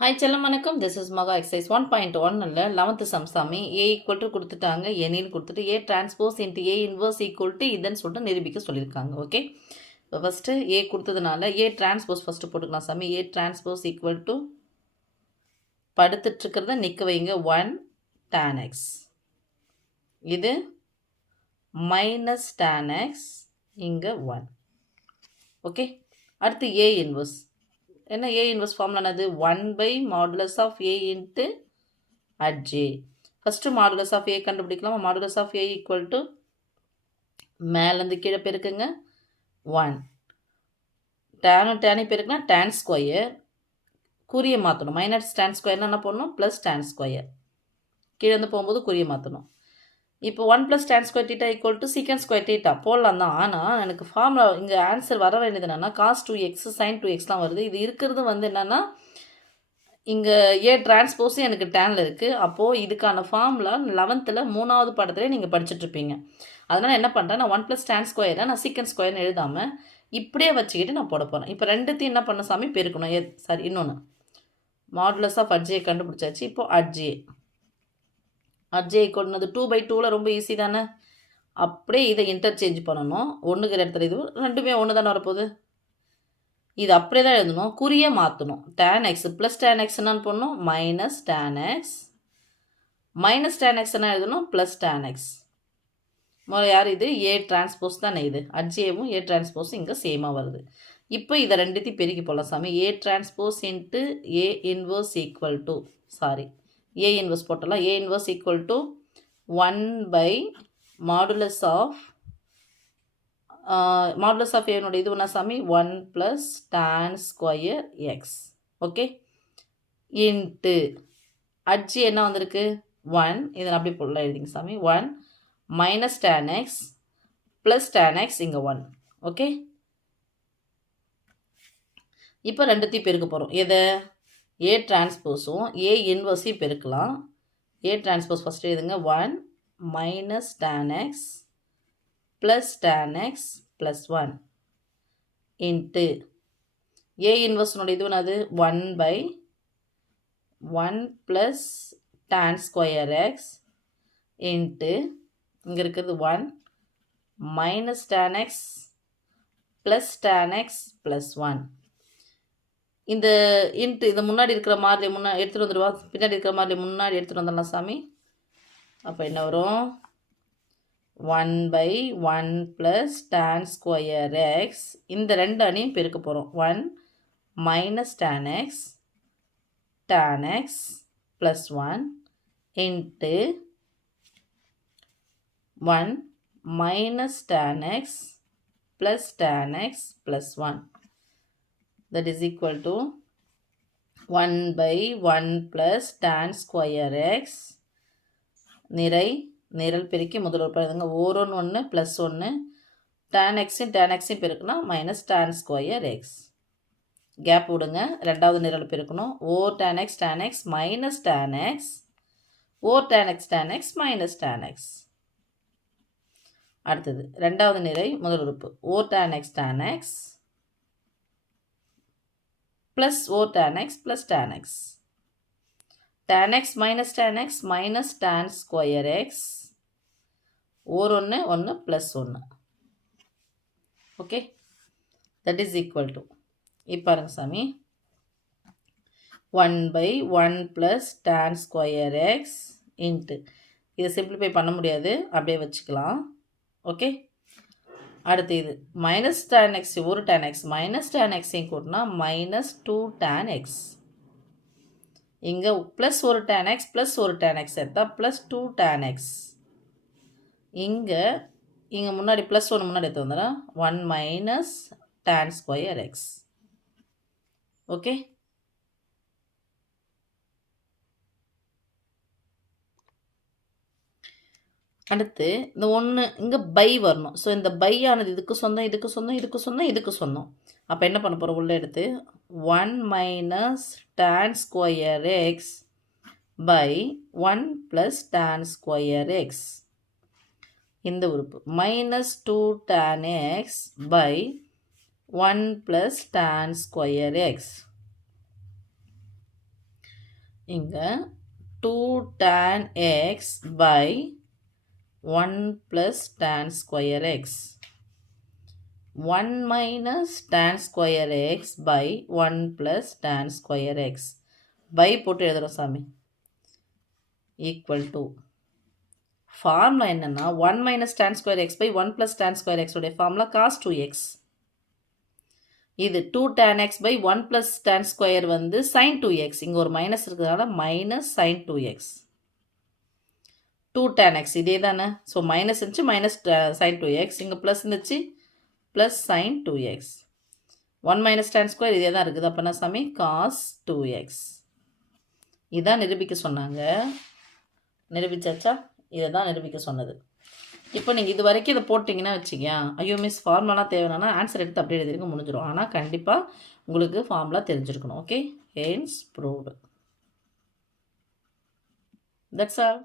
Hi செல்லம் வணக்கம். This is மகா எக்ஸசைஸ் 1.1ல் 11th சம்சாமி ஏ ஈக்குவல் டு கொடுத்துட்டாங்க, எனின்னு கொடுத்துட்டு A transpose into A inverse equal to இதுன்னு சொல்லிட்டு நிரூபிக்க சொல்லியிருக்காங்க. ஓகே, இப்போ ஃபஸ்ட்டு ஏ கொடுத்ததுனால ஏ டிரான்ஸ்போஸ் ஃபஸ்ட்டு போட்டுக்கலாம் சாமி. ஏ டிரான்ஸ்போஸ் ஈக்குவல் டு படுத்துட்ருக்கிறத நிற்க வைங்க 1 tan x, இது மைனஸ் tan x, இங்கே 1. ஓகே, அடுத்து ஏ இன்வர்ஸ் என்ன ஏ இன்வர்ஸ் ஃபார்முலா என்னது 1 by modulus of a into at j. First modulus of A கண்டுபிடிக்கலாமா? Modulus of A equal to மேலேருந்து கீழே பெருக்குங்க 1, டேனு பெருக்குனா டேன் ஸ்கொயர், குறியை மாற்றணும். மைனஸ் டேன் ஸ்கொயர்னா என்ன பண்ணணும்? ப்ளஸ் டேன் ஸ்கொயர், கீழே வந்து போகும்போது குறியை மாற்றணும். இப்போ 1 + tan square theta equal to சீக்கன் ஸ்கொயர் தீட்டா போடலாம் தான். ஆனால் எனக்கு ஃபார்முலா இங்கே ஆன்சர் வர வேண்டியது என்னென்னா cos 2x sin 2xலாம் வருது. இது இருக்கிறது வந்து என்னென்னா இங்கே ஏ டிரான்ஸ்போஸும் எனக்கு டேனில் இருக்குது. அப்போது இதுக்கான ஃபார்முலா 11th 3வது பாடத்திலே நீங்கள் படிச்சுட்ருப்பீங்க. அதனால் என்ன பண்ணுறேன், நான் 1 + tan ஸ்கொயரை நான் சீக்கன் ஸ்கொயர்னு எழுதாமல் இப்படியே வச்சுக்கிட்டு நான் போட போகிறேன். இப்போ ரெண்டுத்தையும் என்ன பண்ண சாமி பெருக்கணும். இன்னொன்று மாடுலஸ் ஆஃப் அட்ஜியை கண்டுபிடிச்சாச்சு. இப்போது அட்ஜியை அட்ஜே கொண்டது 2/2ல் ரொம்ப ஈஸி தானே. அப்படியே இதை இன்டர்சேஞ்ச் பண்ணணும். ஒன்றுங்கிற இடத்துல இது ரெண்டுமே ஒன்று தானே வரப்போகுது. இது அப்படியே தான் எழுதணும், குறியை மாற்றணும். tan x plus tan x என்னன்னு பண்ணணும்? Minus tan x, minus tan x என்ன எழுதணும்? Plus tan x. முதல்ல யார் இது? ஏ டிரான்ஸ்போஸ் தானே இது. அட்ஜேவும் ஏ டிரான்ஸ்போஸும் இங்கே சேமாக வருது. இப்போ இதை ரெண்டுத்தையும் பெருக்கி போடலாம் சாமி. A transpose into A inverse equal to A inverse போட்டலாம். A inverse equal to 1 by modulus of ஏனுடைய இது என்ன சாமி? 1 + tan square x. Okay, into adj என்ன வந்திருக்கு? 1. இதை அப்படி போடலாம், எழுதிங்க சாமி. 1 minus tan x plus tan x, இங்கே 1. ஓகே, இப்போ ரெண்டுத்தையும் பெருக்க போகிறோம். எதை? ஏ டிரான்ஸ்போஸும் ஏ இன்வர்ஸையும் பெருக்கலாம். ஏ டிரான்ஸ்போஸ் ஃபஸ்ட்டு எழுதுங்க 1 minus tan x plus tan x plus 1 into A இன்வர்ஸ்னுடைய இது என்னது? 1 by 1 + tan square x into இங்கே இருக்கிறது 1 minus tan x plus tan x plus 1. இந்த இன்ட்டு இதை முன்னாடி இருக்கிற மாதிரி எடுத்துகிட்டு வந்துடுவா, பின்னாடி இருக்கிற மாதிரி முன்னாடி எடுத்துகிட்டு வந்துடலாம் சாமி. அப்போ என்ன வரும்? 1 by 1 + tan ஸ்கொயர் எக்ஸ், இந்த ரெண்டு அணியும் பெருக்க போகிறோம். 1 minus tan x plus 1 into 1 minus tan x plus 1. that is equal to 1 by 1 + tan square X, நிரல் பெருக்கி முதல் ஒரு எழுதுங்க. ஓரோன்னு 1 ப்ளஸ் 1, tan எக்ஸையும் பெருக்குனா minus tan square x. Gap விடுங்க, ரெண்டாவது நிரல் பெருக்கணும். ஓர் tan x minus tan x, ஓர் tan x minus tan x. அடுத்தது ரெண்டாவது நிரை முதல் உறுப்பு ஓர் tan x plus O tan x plus tan x. tan x minus tan square x. or 1 plus 1. Okay. That is equal to. இப்பாருங்க சாமி 1 by 1 plus tan square x into. இதை simplify பண்ண முடியாது, அப்படியே வச்சுக்கலாம். ஓகே, அடுத்து இது மைனஸ் tan x ஒரு tan x minus tan xையும் கூட்டினா மைனஸ் 2 tan x. இங்கே ப்ளஸ் ஒரு tan x ப்ளஸ் ஒரு tan x எடுத்தால் ப்ளஸ் 2 tan x. இங்கே முன்னாடி ப்ளஸ் 1 முன்னாடி எடுத்து வந்துடா 1 minus tan square x. Okay, அடுத்து இந்த 1 இங்கே பை வரணும். ஸோ இந்த பை ஆனது இதுக்கு சொந்தம், இதுக்கு சொந்தம், இதுக்கு சொந்தம், இதுக்கு சொந்தம். அப்போ என்ன பண்ண போகிறோம்? உள்ளே எடுத்து 1 minus tan square x by 1 plus tan square x. இந்த உறுப்பு minus 2 tan x by 1 plus tan square x. இங்கே 2 tan x by 1 plus tan square x. 1 minus tan square x by 1 plus tan square x. by போட்டு எழுதுறோம் சாமி. equal to. Formula என்னன்னா 1 minus tan square x by 1 plus tan square x உடைய formula cos 2x. இது 2 tan x by 1 plus tan square வந்து sin 2x. இங்கே ஒரு minus இருக்கிறதுனால minus sin 2x. 2 tan x இதே தானே. ஸோ மைனஸ் இருந்துச்சு மைனஸ் sin 2x. இங்கே ப்ளஸ் இருந்துச்சு plus sin 2x. 1 minus tan square இதே தான் இருக்குது. அப்போனா சாமி cos 2x. இதான் நிரூபிக்க சொன்னாங்க. நிரூபிச்சாச்சா? இதை தான் நிரூபிக்க சொன்னது. இப்போ நீங்கள் இது வரைக்கும் இதை போட்டிங்கன்னா வச்சுக்க, ஐயோ மிஸ் ஃபார்முலாலாம் தேவைன்னா ஆன்சர் எடுத்து அப்படியே எழுதிருக்க முடிஞ்சிடும். ஆனால் கண்டிப்பாக உங்களுக்கு ஃபார்முலா தெரிஞ்சிருக்கணும். Okay, hence proved. That's all.